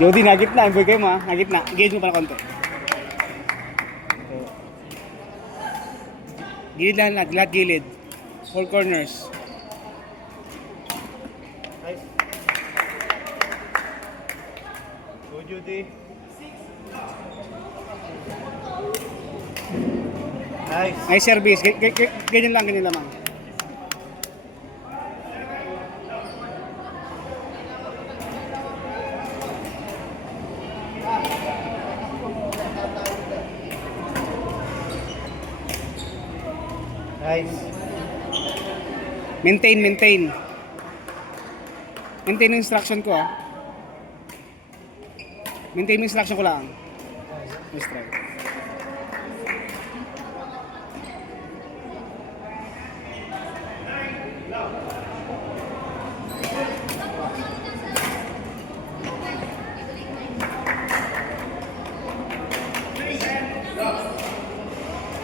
Jody, na gitna. Ang kayo mo ha. Na gitna. Engage mo pala konti. Gilid lang lahat. Lahat gilid. Four corners. Nice. Go, Judy. Nice. Nice service. Ganyan lang, ganyan lamang. Nice. Maintain. Maintain yung instruction ko ah. Maintain yung instruction ko lang. Nice try.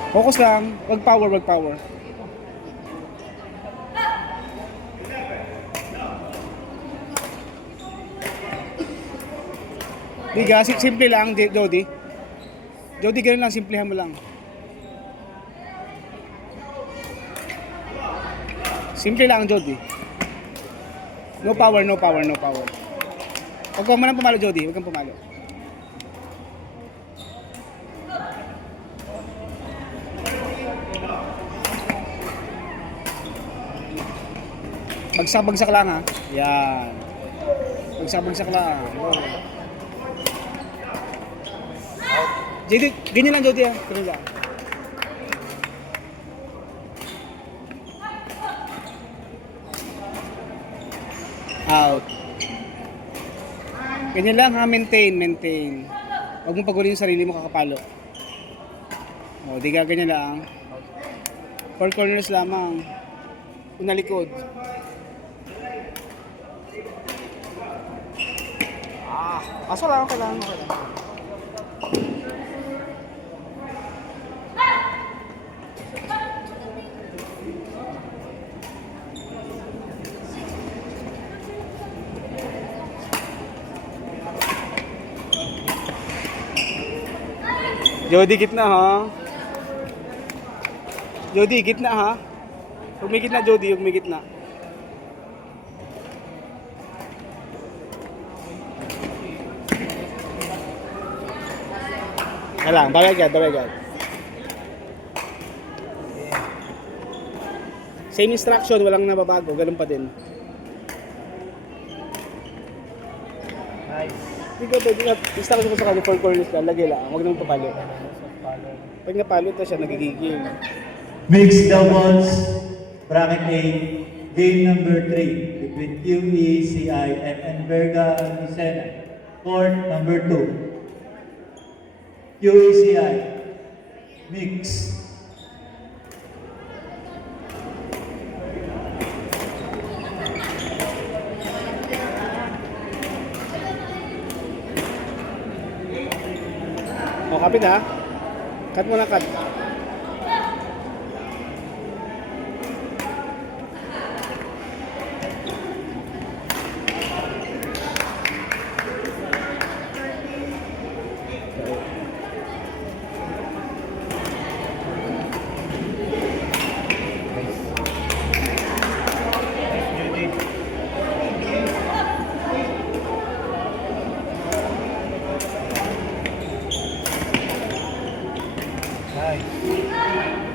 Focus lang. Wag power, wag power. Diga, simple lang, Jody. Jody, ganun lang, simplihan mo lang. Simple lang, Jody. No power, no power, no power. Huwag mo nang pumalo, Jody. Huwag kang pumalo. Bagsak-bagsak lang ha. Yan. Bagsak-bagsak lang. Oh. Jody, ganyan lang Jody ha. Ganyan lang. Out. Ganyan lang ha. Maintain. Huwag mong pagulin yung sarili mo kakapalo. O, di ka ganyan lang. Four corners lamang. Una likod. Kaso lang, okay lang. Jody, gitna ha. Jody, gitna ha. Huwag may gitna, Jody. Huwag may gitna. Lang, bawal agad. Same instruction, walang nababago, ganun pa din. Nice. Hindi ka pwede na, instruction ko sa kanya, 4 corners lang, lagay lang, huwag nang papalo. Pag napalo ito siya, nagigigil. Mixed doubles, bracket A, game number 3 between QECI and Enverga Lucena. Court number 2. QECI, mix. O, kapit ha. Cut mo na, cut. Nice.